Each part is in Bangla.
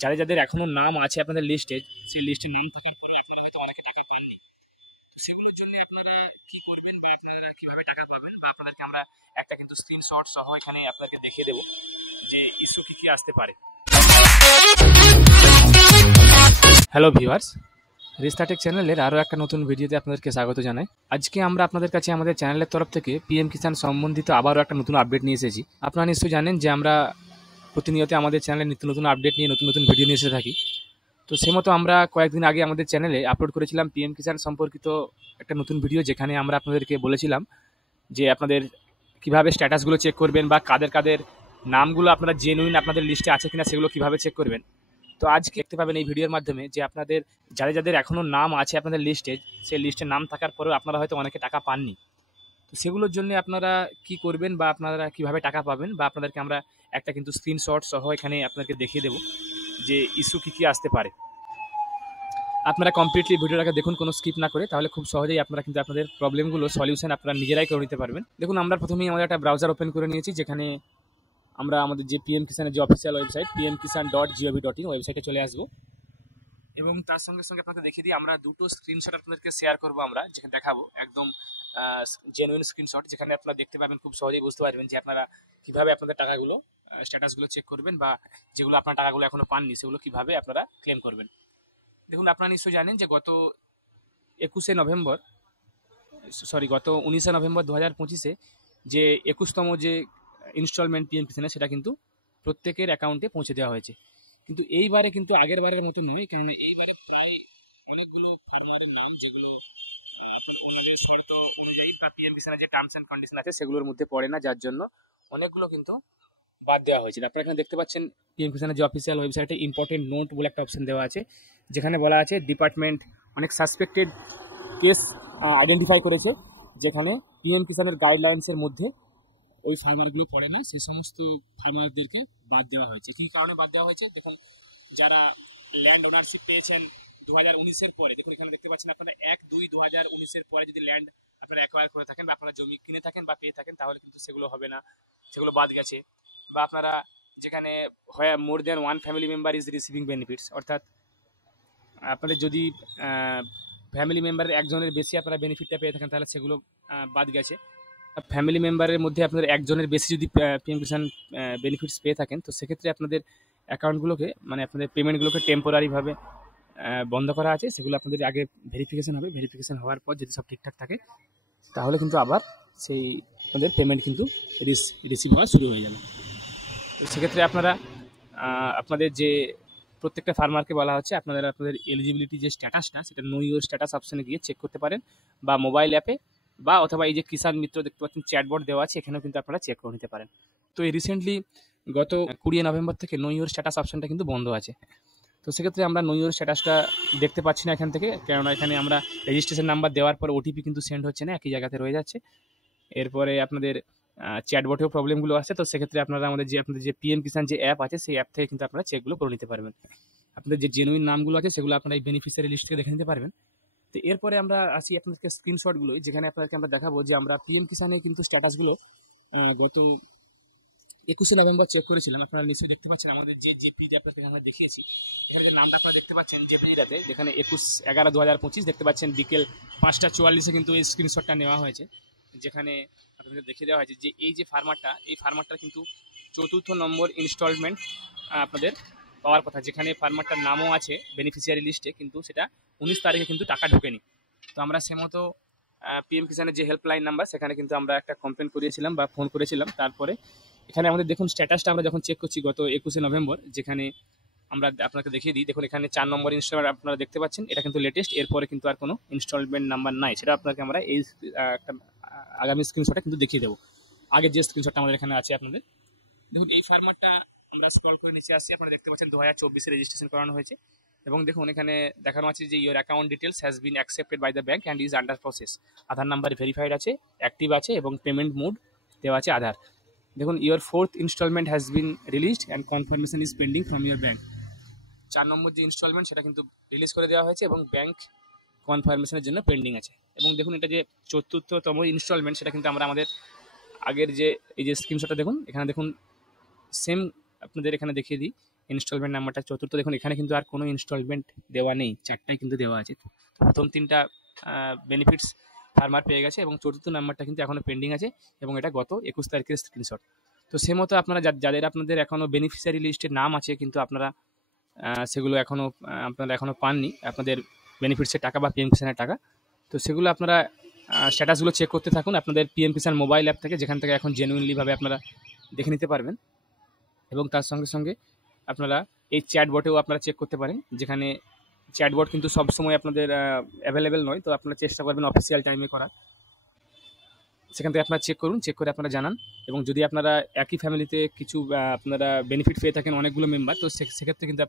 যাদের যাদের এখনো নাম আছে আপনাদের লিস্টে, সেই লিস্টে নাম থাকার পরে আপনারা হয়তো অনেকে টাকা পাননি। তো সেগুলোর জন্য আপনারা কি করবেন বা আপনারা কিভাবে টাকা পাবেন, বা আপনাদেরকে আমরা একটা কিন্তু স্ক্রিনশট সহ এখানে আপনাদেরকে দেখিয়ে দেবো যে ইস্যু কি কি আসতে পারে। হ্যালো ভিউয়ার্স, রিস্টাটেক চ্যানেলের আরও একটা নতুন ভিডিওতে আপনাদেরকে স্বাগত জানাই। আজকে আমরা আপনাদের কাছে আমাদের চ্যানেলের তরফ থেকে পিএম কিষাণ সম্বন্ধিত আবারও একটা নতুন আপডেট নিয়ে এসেছি। আপনারা নিশ্চয়ই জানেন যে আমরা প্রতিনিয়ত আমাদের চ্যানেলে নিত্য নতুন আপডেট নিয়ে নতুন নতুন ভিডিও নিয়ে এসে থাকি। তো সে মতো আমরা কয়েকদিন আগে আমাদের চ্যানেলে আপলোড করেছিলাম পিএম কিষাণ সম্পর্কিত একটা নতুন ভিডিও, যেখানে আমরা আপনাদেরকে বলেছিলাম যে আপনাদের কিভাবে স্ট্যাটাসগুলো চেক করবেন বা কাদের কাদের নামগুলো আপনারা জেনুইন আপনাদের লিস্টে আছে কিনা সেগুলো কিভাবে চেক করবেন। তো আজকে দেখতে পাবেন এই ভিডিওর মাধ্যমে যে আপনাদের যাদের যাদের এখনও নাম আছে আপনাদের লিস্টে, সেই লিস্টে নাম থাকার পরেও আপনারা হয়তো অনেকে টাকা পাননি। তো সেগুলোর জন্য আপনারা কি করবেন বা আপনারা কিভাবে টাকা পাবেন, বা আপনাদেরকে আমরা একটা কিন্তু স্ক্রিনশট সহ এখানে আপনাদেরকে দেখিয়ে দেবো যে ইস্যু কী কী আসতে পারে। আপনারা কমপ্লিটলি ভিডিওটাকে দেখুন, কোনো স্কিপ না করে, তাহলে খুব সহজেই আপনারা কিন্তু আপনাদের প্রবলেমগুলো সলিউশন আপনারা নিজেরাই করে নিতে পারবেন। দেখুন, আমরা প্রথমেই আমাদের একটা ব্রাউজার ওপেন করে নিয়েছি, যেখানে আমরা আমাদের যে পিএম কিষাণের যে অফিসিয়াল ওয়েবসাইট pmkisan.gov.in ওয়েবসাইটে চলে আসবো, এবং তার সঙ্গে সঙ্গে আপনাকে দেখিয়ে দিই আমরা দুটো স্ক্রিনশট আপনাদেরকে শেয়ার করবো, আমরা যেখানে দেখাবো একদম জেনুইন স্ক্রিনশট, যেখানে আপনারা দেখতে পাবেন, খুব সহজেই বুঝতে পারবেন যে আপনারা কীভাবে আপনাদের টাকাগুলো স্ট্যাটাসগুলো চেক করবেন, বা যেগুলো আপনার টাকাগুলো এখনও পাননি সেগুলো কীভাবে আপনারা ক্লেম করবেন। দেখুন, আপনারা নিশ্চয়ই জানেন যে গত 19শে নভেম্বর 2025-এ যে 21তম যে ইনস্টলমেন্ট পিএম কিষাণের, সেটা কিন্তু প্রত্যেকের অ্যাকাউন্টে পৌঁছে দেওয়া হয়েছে। কিন্তু এইবারে কিন্তু আগের বারের মতো নয়, কারণ এইবারে প্রায় অনেকগুলো ফার্মারের নাম, যেগুলো ওনাদের শর্ত অনুযায়ী পিএম কিষাণের যে টার্মস অ্যান্ড কন্ডিশন আছে সেগুলোর মধ্যে পড়ে না, যার জন্য অনেকগুলো কিন্তু বাদ দেওয়া হয়েছে। আপনারা এখানে দেখতে পাচ্ছেন পিএম কিষাণের যে অফিসিয়াল ওয়েবসাইটে ইম্পর্টেন্ট নোট বলে একটা অপশন দেওয়া আছে, যেখানে বলা আছে ডিপার্টমেন্ট অনেক সাসপেক্টেড কেস আইডেন্টিফাই করেছে, যেখানে পিএম কিষাণের গাইডলাইন্সের মধ্যে ওই ফার্মারগুলো পড়ে না, সেই সমস্ত ফার্মারদেরকে বাদ দেওয়া হয়েছে। কী কারণে বাদ দেওয়া হয়েছে? দেখুন, যারা ল্যান্ড ওনারশিপ পেয়েছেন 2019-এর পরে, দেখুন এখানে দেখতে পাচ্ছেন আপনারা 1-2-2019-এর পরে যদি ল্যান্ড আপনারা অ্যাকোয়ার করে থাকেন বা আপনারা জমি কিনে থাকেন বা পেয়ে থাকেন, তাহলে কিন্তু সেগুলো হবে না, সেগুলো বাদ গেছে। বা আপনারা যেখানে হয় more than one family member is receiving benefits, অর্থাৎ আপনাদের যদি ফ্যামিলি মেম্বারের একজনের বেশি আপনারা বেনিফিটটা পেয়ে থাকেন, তাহলে সেগুলো বাদ গেছে। ফ্যামিলি মেম্বারের মধ্যে আপনাদের একজনের বেশি যদি পিএম কিষাণ বেনিফিটস পেয়ে থাকেন, তো সেক্ষেত্রে আপনাদের অ্যাকাউন্টগুলোকে, মানে আপনাদের পেমেন্টগুলোকে টেম্পোরারিভাবে বন্ধ করা আছে। সেগুলো আপনাদের আগে ভেরিফিকেশন হবে, ভেরিফিকেশন হওয়ার পর যদি সব ঠিকঠাক থাকে, তাহলে কিন্তু আবার সেই আপনাদের পেমেন্ট কিন্তু রিসিভ হওয়া শুরু হয়ে যাবে। তো সেক্ষেত্রে আপনারা আপনাদের যে প্রত্যেকটা ফার্মারকে বলা হচ্ছে আপনাদের এলিজিবিলিটি যে স্ট্যাটাসটা, সেটা নো ইউর স্ট্যাটাস অপশানে গিয়ে চেক করতে পারেন, বা মোবাইল অ্যাপে, বা অথবা এই যে কিষাণ মিত্র দেখতে পাচ্ছেন চ্যাটবট দেওয়া আছে, এখানেও কিন্তু আপনারা চেক করে নিতে পারেন। তো এই রিসেন্টলি গত 20 নভেম্বর থেকে নো ইউর স্ট্যাটাস অপশানটা কিন্তু বন্ধ আছে। তো সেক্ষেত্রে আমরা নো ইউর স্ট্যাটাসটা দেখতে পাচ্ছি না এখান থেকে, কেননা এখানে আমরা রেজিস্ট্রেশন নাম্বার দেওয়ার পর ওটিপি কিন্তু সেন্ড হচ্ছে না, একই জায়গাতে রয়ে যাচ্ছে। এরপরে আপনাদের চ্যাটবটেও প্রবলেমগুলো আছে। তো সেক্ষেত্রে আপনারা আপনাদের যে পিএম কিষাণ যে অ্যাপ আছে, সেই অ্যাপ থেকে কিন্তু আপনারা চেকগুলো করে নিতে পারবেন। আপনাদের যে জেনুইন নামগুলো আছে সেগুলো আপনারা এই বেনিফিশিয়ারি লিস্ট থেকে দেখে নিতে পারবেন। তো এরপরে আমরা আসি আপনাদেরকে স্ক্রিনশটগুলো, যেখানে আপনাদেরকে আমরা দেখাবো যে আমরা পিএম কিষাণের কিন্তু স্ট্যাটাসগুলো গত 21শে নভেম্বর চেক করেছিলাম। আপনারা নিশ্চয়ই দেখতে পাচ্ছেন আমাদের যে জেপিডি আপনাকে আমরা দেখিয়েছি, এখানে যে নামটা আপনারা দেখতে পাচ্ছেন জেপিডিটাতে, যেখানে 21/11/2025 দেখতে পাচ্ছেন বিকেল 5টা 44-এ কিন্তু এই স্ক্রিনশটটা নেওয়া হয়েছে, যেখানে আপনাদের দেখিয়ে দেওয়া হয়েছে যে এই যে ফার্মারটা কিন্তু 4র্থ নম্বর ইনস্টলমেন্ট আপনাদের পাওয়ার কথা, যেখানে ফার্মারটার নামও আছে বেনিফিশিয়ারি লিস্টে, কিন্তু সেটা 19 তারিখে কিন্তু টাকা ঢোকেনি। তো আমরা সে মতো পিএম কিষাণের যে হেল্পলাইন নাম্বার, সেখানে কিন্তু আমরা একটা কমপ্লেন করিয়েছিলাম বা ফোন করেছিলাম। তারপরে এখানে আমাদের দেখুন স্ট্যাটাসটা আমরা যখন চেক করছি গত 21শে নভেম্বর, যেখানে আমরা আপনাকে দেখিয়ে দিই, দেখুন এখানে 4 নম্বর ইনস্টলমেন্ট আপনারা দেখতে পাচ্ছেন, এটা কিন্তু লেটেস্ট, এরপরে কিন্তু আর কোনো ইনস্টলমেন্ট নাম্বার নাই। সেটা আপনাকে আমরা এই একটা আগামী স্ক্রিনশটে কিন্তু দেখিয়ে দেবো। আগের যে স্ক্রিনশটটা আমাদের এখানে আছে আপনাদের দেখুন, এই ফার্মারটা আমরা স্ক্রল করে নিচে আসছি, আপনারা দেখতে পাচ্ছেন 2024-এ রেজিস্ট্রেশন করানো হয়েছে, এবং দেখুন এখানে দেখানো আছে যে your account details has been accepted by the bank and is under process. Aadhaar number verified আছে, অ্যাক্টিভ আছে, এবং পেমেন্ট মোড দেওয়া আছে আধার। দেখুন your 4th instalment has been released and confirmation is pending from your bank. 4 number যে ইনস্টলমেন্ট সেটা কিন্তু রিলিজ করে দেওয়া হয়েছে এবং ব্যাঙ্ক কনফার্মেশনের জন্য পেন্ডিং আছে। এবং দেখুন এটা যে 4র্থতম ইনস্টলমেন্ট, সেটা কিন্তু আমরা আমাদের আগের যে এই যে স্ক্রিনশটটা দেখুন, এখানে দেখুন সেম আপনাদের এখানে দেখিয়ে দিই ইনস্টলমেন্ট নাম্বারটা, চতুর্থ দেখুন এখানে কিন্তু আর কোনো ইনস্টলমেন্ট দেওয়া নেই, 4টাই কিন্তু দেওয়া আছে। প্রথম 3টা বেনিফিটস ফার্মার পেয়ে গেছে এবং চতুর্থ নাম্বারটা কিন্তু এখনও পেন্ডিং আছে এবং এটা গত 21 তারিখের স্ক্রিনশট। তো সে মতো আপনারা যাদের আপনাদের এখনও বেনিফিশিয়ারি লিস্টে নাম আছে কিন্তু আপনারা সেগুলো আপনারা এখনও পাননি, আপনাদের বেনিফিটসের টাকা বা পিএম কিষানের টাকা, তো সেগুলো আপনারা স্ট্যাটাসগুলো চেক করতে থাকুন আপনাদের পিএম কিষান মোবাইল অ্যাপ থেকে, যেখান থেকে এখন জেনুইনলিভাবে আপনারা দেখে নিতে পারবেন। এবং তার সঙ্গে সঙ্গে আপনারা এই চ্যাটবটেও আপনারা চেক করতে পারেন, যেখানে চ্যাটবট কিন্তু সবসময় আপনাদের অ্যাভেলেবেল নয়, তো আপনারা চেষ্টা করবেন অফিসিয়াল টাইমে করার। সেখান থেকে আপনারা চেক করুন, চেক করে আপনারা জানান। এবং যদি আপনারা একই ফ্যামিলিতে কিছু আপনারা বেনিফিট পেয়ে থাকেন অনেকগুলো মেম্বার, তো সেক্ষেত্রে কিন্তু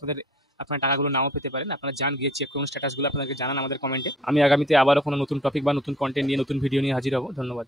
আপনার টাকাগুলো নাও পেতে পারেন। আপনারা যান, গিয়ে চেক করুন স্ট্যাটাসগুলো, আপনাদেরকে জানান আমাদের কমেন্টে। আমি আগামীতে আবারও কোনো নতুন টপিক বা নতুন কন্টেন্ট নিয়ে, নতুন ভিডিও নিয়ে হাজির হব। ধন্যবাদ।